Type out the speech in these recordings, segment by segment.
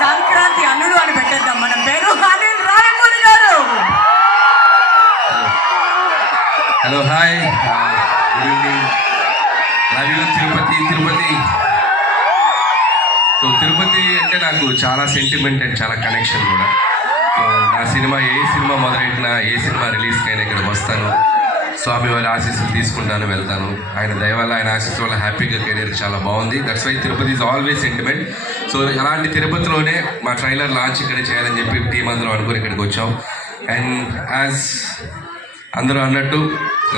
సంక్రాంతి అల్లుడు అని పెట్టేద్దాం మన పేరు అనిల్ రాయపూడి గారు. Hello, hi, good evening. Love you Tirupati. So Tirupati అంటే నాకు చాలా సెంటిమెంట్ అండ్ చాలా కనెక్షన్ కూడా. సో నా సినిమా ఏ సినిమా మొదలెట్టినా, ఏ సినిమా రిలీజ్కి అయినా ఇక్కడికి వస్తాను, స్వామి వాళ్ళ ఆశీస్సులు తీసుకుంటాను, వెళ్తాను. ఆయన దయ వల్ల, ఆయన ఆశీస్సు వల్ల హ్యాపీగా కెరీర్ చాలా బాగుంది. That's why Tirupati is always sentiment. So అలాంటి తిరుపతిలోనే మా ట్రైలర్ లాంచ్ ఇక్కడే చేయాలని చెప్పి టీం అందరూ అనుకుని ఇక్కడికి వచ్చాం. అండ్ యాజ్ అందరూ అన్నట్టు,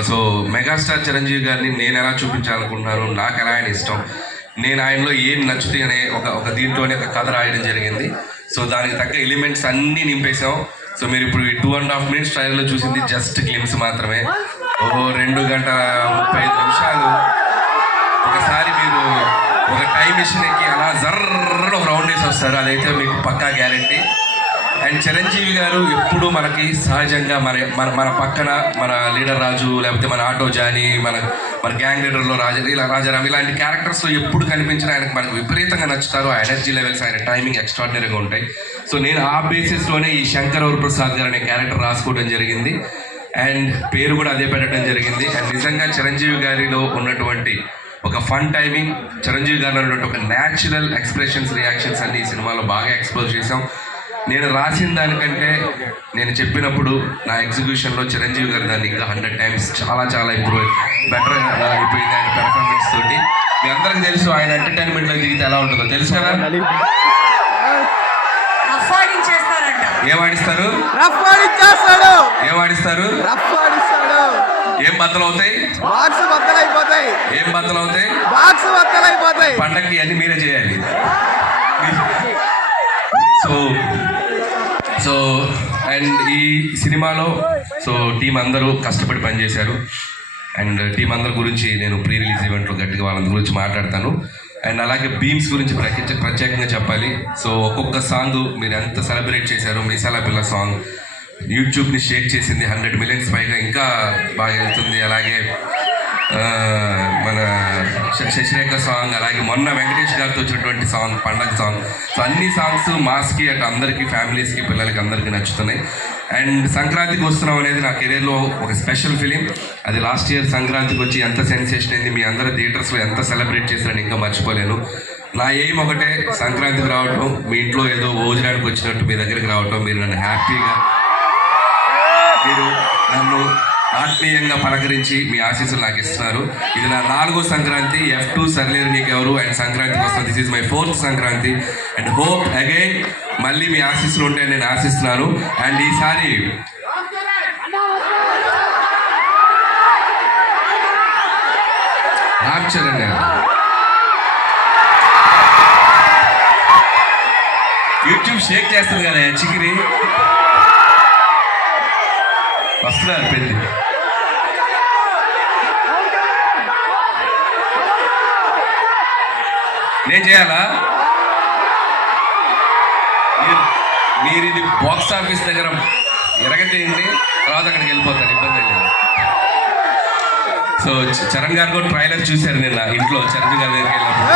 సో మెగాస్టార్ చిరంజీవి గారిని నేను ఎలా చూపించాలనుకుంటున్నాను, నాకు ఎలా ఆయన ఇష్టం, నేను ఆయనలో ఏం నచ్చుతాయి అనే ఒక దీంట్లోనే ఒక కథ రాయడం జరిగింది. సో దానికి తగ్గ ఎలిమెంట్స్ అన్నీ నింపేశాం. సో మీరు ఇప్పుడు 2.5 minutes ట్రైలర్లో చూసింది జస్ట్ గ్లిమ్స్ మాత్రమే. 2 గంటల 35 నిమిషాలు ఒకసారి మీరు ఒక టైం మిషన్ ఎక్కి అలా జర్ర ఒక రౌండ్ వేసి వస్తారు, అదైతే మీకు పక్కా గ్యారంటీ. అండ్ చిరంజీవి గారు ఎప్పుడు మనకి సహజంగా మన పక్కన మన లీడర్ రాజు, లేకపోతే మన ఆటో జానీ, మన గ్యాంగ్ లీడర్లో రాజారాం ఇలాంటి క్యారెక్టర్స్లో ఎప్పుడు కనిపించిన ఆయనకు మనకు విపరీతంగా నచ్చుతారు. ఆ ఎనర్జీ లెవెల్స్, ఆయన టైమింగ్ ఎక్స్ట్రాడినరీగా ఉంటాయి. సో నేను ఆ బేసిస్లోనే ఈ శంకర్ వరప్రసాద్ గారు అనే క్యారెక్టర్ రాసుకోవడం జరిగింది. అండ్ పేరు కూడా అదే పెట్టడం జరిగింది. అండ్ నిజంగా చిరంజీవి గారిలో ఉన్నటువంటి ఒక ఫన్ టైమింగ్, చిరంజీవి గారిలో ఉన్నటువంటి ఒక న్యాచురల్ ఎక్స్ప్రెషన్స్, రియాక్షన్స్ అన్ని ఈ సినిమాలో బాగా ఎక్స్పోజ్ చేసాం. నేను రాసిన దానికంటే నేను చెప్పినప్పుడు నా ఎగ్జిక్యూషన్లో చిరంజీవి గారు దాన్ని ఇంకా 100 times చాలా బెటర్ అయిపోయింది ఆయన పెర్ఫార్మెన్స్ తోటి. మీ అందరికి తెలుసు ఆయన ఎంటర్టైన్మెంట్లో దిగితే ఎలా ఉంటుందో తెలుసు కదా. ఏమాడిస్తారు? ఏం బద్దలు అవుతాయి? ఏం బద్దలు అవుతాయి? పండగకి అన్ని మీరే చేయాలి. సో అండ్ ఈ సినిమాలో టీం అందరూ కష్టపడి పనిచేశారు. అండ్ టీం అందరి గురించి నేను ప్రీ రిలీజ్ ఈవెంట్లో గట్టిగా వాళ్ళ గురించి మాట్లాడతాను. అండ్ అలాగే బీమ్స్ గురించి ప్రత్యేకంగా చెప్పాలి. సో ఒక్కొక్క సాంగ్ మీరు ఎంత సెలబ్రేట్ చేశారు. మీసాల పిల్ల సాంగ్ యూట్యూబ్ని షేక్ చేసింది, 100 million పైగా ఇంకా బాగా వెళ్తుంది. అలాగే మన శశిరేఖ సాంగ్, అలాగే మొన్న వెంకటేష్ గారితో వచ్చినటువంటి సాంగ్ పండగ సాంగ్. సో అన్ని సాంగ్స్ మాస్కి అటు అందరికీ, ఫ్యామిలీస్కి, పిల్లలకి అందరికీ నచ్చుతున్నాయి. అండ్ సంక్రాంతికి వస్తున్నాం అనేది నా కెరీర్లో ఒక స్పెషల్ ఫిలిం. అది లాస్ట్ ఇయర్ సంక్రాంతికి వచ్చి ఎంత సెన్సేషన్ అయింది, మీ అందరూ థియేటర్స్లో ఎంత సెలబ్రేట్ చేశారని ఇంకా మర్చిపోలేను. నా ఎయిమ్ ఒకటే, సంక్రాంతికి రావటం, మీ ఇంట్లో ఏదో భోజనానికి వచ్చినట్టు మీ దగ్గరికి రావటం, మీరు నన్ను హ్యాపీగా, మీరు నన్ను ఆత్మీయంగా పలకరించి మీ ఆశీస్సులు నాకు ఇస్తున్నారు. ఇది నా 4వ సంక్రాంతి. F2 సర్లేరు నీకెవరు అండ్ సంక్రాంతికి వస్తాను. This is my 4th Sankranti. And hope again మళ్ళీ మీ ఆశీస్సులు ఉంటాయని నేను ఆశిస్తున్నాను. అండ్ ఈసారి రామ్ చరణ్ గారు యూట్యూబ్ షేక్ చేస్తుంది కదా, చికిరి వస్తున్నారు పెళ్లి. నేను చేయాలా? మీరు ఇది బాక్స్ ఆఫీస్ దగ్గర ఎరగతేయండి, తర్వాత అక్కడికి వెళ్ళిపోతాను, ఇబ్బంది లేదు. సో చరణ్ గారు కూడా ట్రైలర్ చూశారు నిన్న ఇంట్లో. చరణ్ గారి దగ్గరికి వెళ్ళినప్పుడు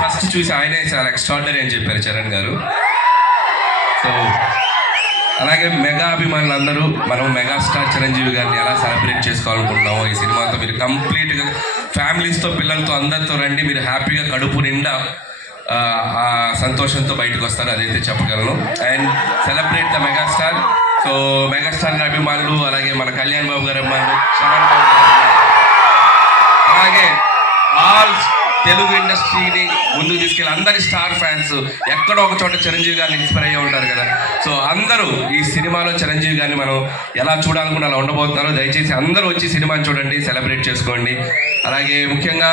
ఫస్ట్ చూసి ఆయనే చాలా ఎక్స్ట్రాడినరీ అని చెప్పారు చరణ్ గారు. సో అలాగే మెగా అభిమానులు అందరూ మనం మెగాస్టార్ చిరంజీవి గారిని ఎలా సెలబ్రేట్ చేసుకోవాలనుకుంటున్నామో ఈ సినిమాతో మీరు కంప్లీట్గా ఫ్యామిలీస్తో, పిల్లలతో, అందరితో రండి. మీరు హ్యాపీగా కడుపు నిండా ఆ సంతోషంతో బయటకు వస్తారు, అదైతే చెప్పగలను. And celebrate the megastar. So megastar గారి అభిమానులు, అలాగే మన కళ్యాణ్ బాబు గారి అభిమానులు, శరణ్ బాబు గారు, అలాగే ఆల్ తెలుగు ఇండస్ట్రీని ముందుకు తీసుకెళ్ళి అందరి స్టార్ ఫ్యాన్స్ ఎక్కడో ఒక చోట చిరంజీవి గారిని ఇన్స్పైర్ అయ్యి ఉంటారు కదా. సో అందరూ ఈ సినిమాలో చిరంజీవి గారిని మనం ఎలా చూడాలనుకుని అలా ఉండబోతున్నారో. దయచేసి అందరూ వచ్చి సినిమాని చూడండి, సెలబ్రేట్ చేసుకోండి. అలాగే ముఖ్యంగా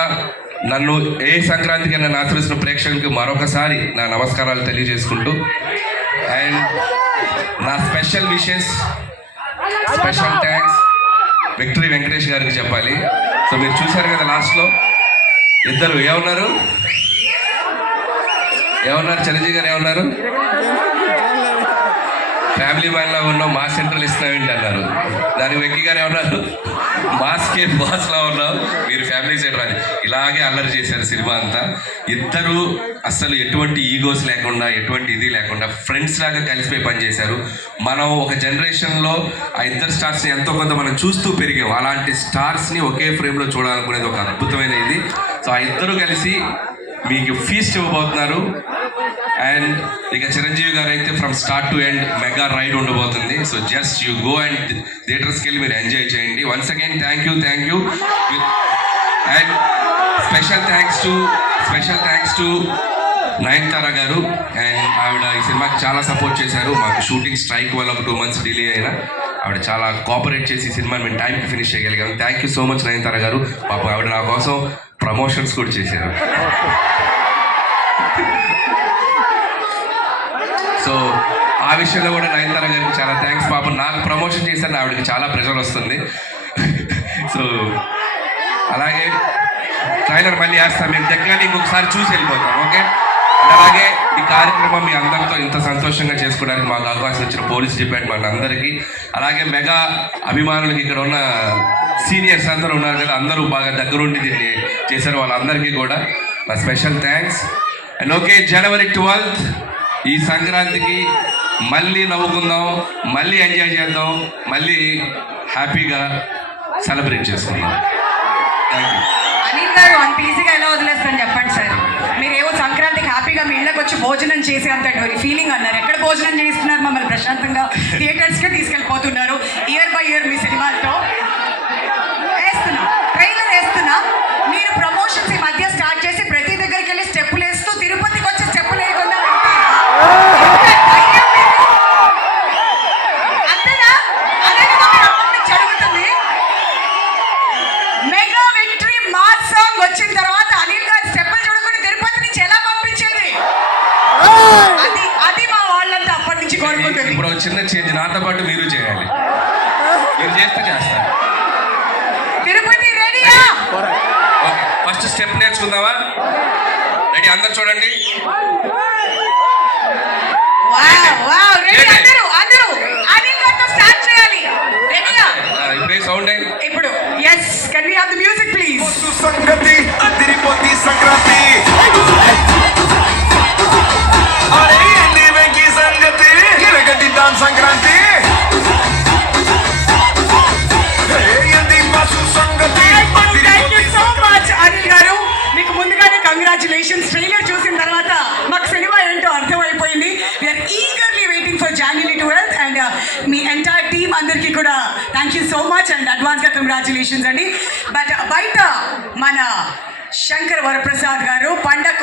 నన్ను ఏ సంక్రాంతికి నన్ను ఆశ్రయిస్తున్న ప్రేక్షకులకి మరొకసారి నా నమస్కారాలు తెలియజేసుకుంటూ, అండ్ నా special wishes, special thanks victory Venkatesh గారికి చెప్పాలి. సో మీరు చూశారు కదా లాస్ట్లో ఇద్దరు ఏమన్నారు చిరంజీవి గారు ఏమన్నారు, ఫ్యామిలీ మ్యాన్ లాగా ఉన్నావు, మా సెంట్రల్ ఇస్తున్నావు ఏంటి అన్నారు. దానికి వెంకీ గారు ఏమన్నారు, మాస్కే బాస్లా ఉన్నావు, మీరు ఫ్యామిలీ సైడ్ రాదు. ఇలాగే అల్లరి చేశారు సినిమా అంతా. ఇద్దరు అస్సలు ఎటువంటి ఈగోస్ లేకుండా, ఎటువంటి ఇది లేకుండా ఫ్రెండ్స్ లాగా కలిసిపోయి పనిచేశారు. మనం ఒక జనరేషన్లో ఆ ఇద్దరు స్టార్స్ని ఎంతో కొంత మనం చూస్తూ పెరిగాం. అలాంటి స్టార్స్ని ఒకే ఫ్రేమ్లో చూడాలనుకునేది ఒక అద్భుతమైన ఇది. సో ఆ ఇద్దరు కలిసి మీకు ఫీస్ట్ ఇవ్వబోతున్నారు. అండ్ ఇక చిరంజీవి గారు అయితే from start to end mega ride ఉండబోతుంది. So just you go and థియేటర్స్కి వెళ్ళి మీరు ఎంజాయ్ చేయండి. Once again thank you. And special thanks to Nayanthara garu. And ఆవిడ ఈ సినిమాకి చాలా సపోర్ట్ చేశారు. మాకు షూటింగ్ స్ట్రైక్ వల్ల ఒక 2 months డిలే అయినా ఆవిడ చాలా కోఆపరేట్ చేసి ఈ సినిమాని మేము టైంకి ఫినిష్ చేయగలిగాం. Thank you so much Nayanthara garu. పాప ఆవిడ నా కోసం ప్రమోషన్స్ కూడా చేశారు. సో ఆ విషయంలో కూడా నయనతార గారికి చాలా థ్యాంక్స్. పాపం నాకు ప్రమోషన్ చేశాను, ఆవిడకి చాలా ప్రెషర్ వస్తుంది. సో అలాగే ట్రైలర్ మళ్ళీ వేస్తాం, మేము దగ్గరని ఇంకొకసారి చూసి వెళ్ళిపోతాం. ఓకే, అలాగే ఈ కార్యక్రమం మీ అందరితో ఇంత సంతోషంగా చేసుకోవడానికి మాకు అవకాశం ఇచ్చిన పోలీస్ డిపార్ట్మెంట్ అందరికీ, అలాగే మెగా అభిమానులకి, ఇక్కడ ఉన్న సీనియర్స్ అందరూ ఉన్నారు కదా, అందరూ బాగా దగ్గరుండి దీన్ని చేశారు, వాళ్ళందరికీ కూడా నా special thanks. And okay, January 12th ఈ సంక్రాంతికి మళ్ళీ నవ్వుకుందాం, మళ్ళీ ఎంజాయ్ చేద్దాం, మళ్ళీ హ్యాపీగా సెలబ్రేట్ చేసుకుందాం. Thank you. అనిల్ గారు అంత ఈజీగా ఎలా వదిలేస్తాను చెప్పండి సార్. మీరేమో సంక్రాంతికి హ్యాపీగా మీ ఇళ్ళకి వచ్చి భోజనం చేసే అంత ఫీలింగ్ అన్నారు. ఎక్కడ భోజనం చేస్తున్నారు? మమ్మల్ని ప్రశాంతంగా థియేటర్స్కే తీసుకెళ్ళిపోతున్నారు. ఇయర్ బై ఇయర్ మీ సినిమాలతో ట్రైలర్ వేస్తున్నా. మీరు ప్రమోషన్స్ ఈ మధ్య స్టార్ట్ చేసి ప్రతి దగ్గరికి వెళ్ళి స్టెప్పులు వేస్తూ తిరుపతికి వచ్చి స్టెప్పులు వేయకుండా అంతేనా? అదే కదా మీరు అప్పటి నుంచి అడుగుతుంది. మెగా విక్టరీ మాస్ సాంగ్ వచ్చిన తర్వాత అనిల్ గారి స్టెప్పులు చూడకుండా తిరుపతి నుంచి ఎలా పంపించింది? అది మా వాళ్ళంతా అప్పటి నుంచి కోరుకుంటుంది. ఇప్పుడు ఒక చిన్న చేంజ్, నాతో పాటు మీరు చేయాలి. మీరు చేస్తే చేస్తారు. తిరుపతి రెడీయా? ఓకే, ఫస్ట్ స్టెప్ నేర్చుకుందామా? రెడీ? అందరు చూడండి. అందరూ అనిల్ గారితో స్టార్ట్ చేయాలి. రెడీయా? ఇప్పుడే సౌండ్ ఇప్పుడు yes, can we have the music please? సంగతి తిరుపతి సంక్రాంతి అరే ఏంటి వెంకీ సంగతి ఇరగదిద్దాం Sankranti Thank you so much Anil గారు. మీకు ముందుగానే కంగ్రాచులేషన్స్. ట్రైలర్ చూసిన తర్వాత మాకు సినిమా ఏంటో అర్థమైపోయింది. We're eagerly waiting for January 12th and మీ ఎంటైర్ టీమ్ అందరికీ కూడా thank you so much and అడ్వాన్స్గా కంగ్రాచులేషన్స్ అండి. బట్ బయట మన శంకర్ వరప్రసాద్ గారు పండగ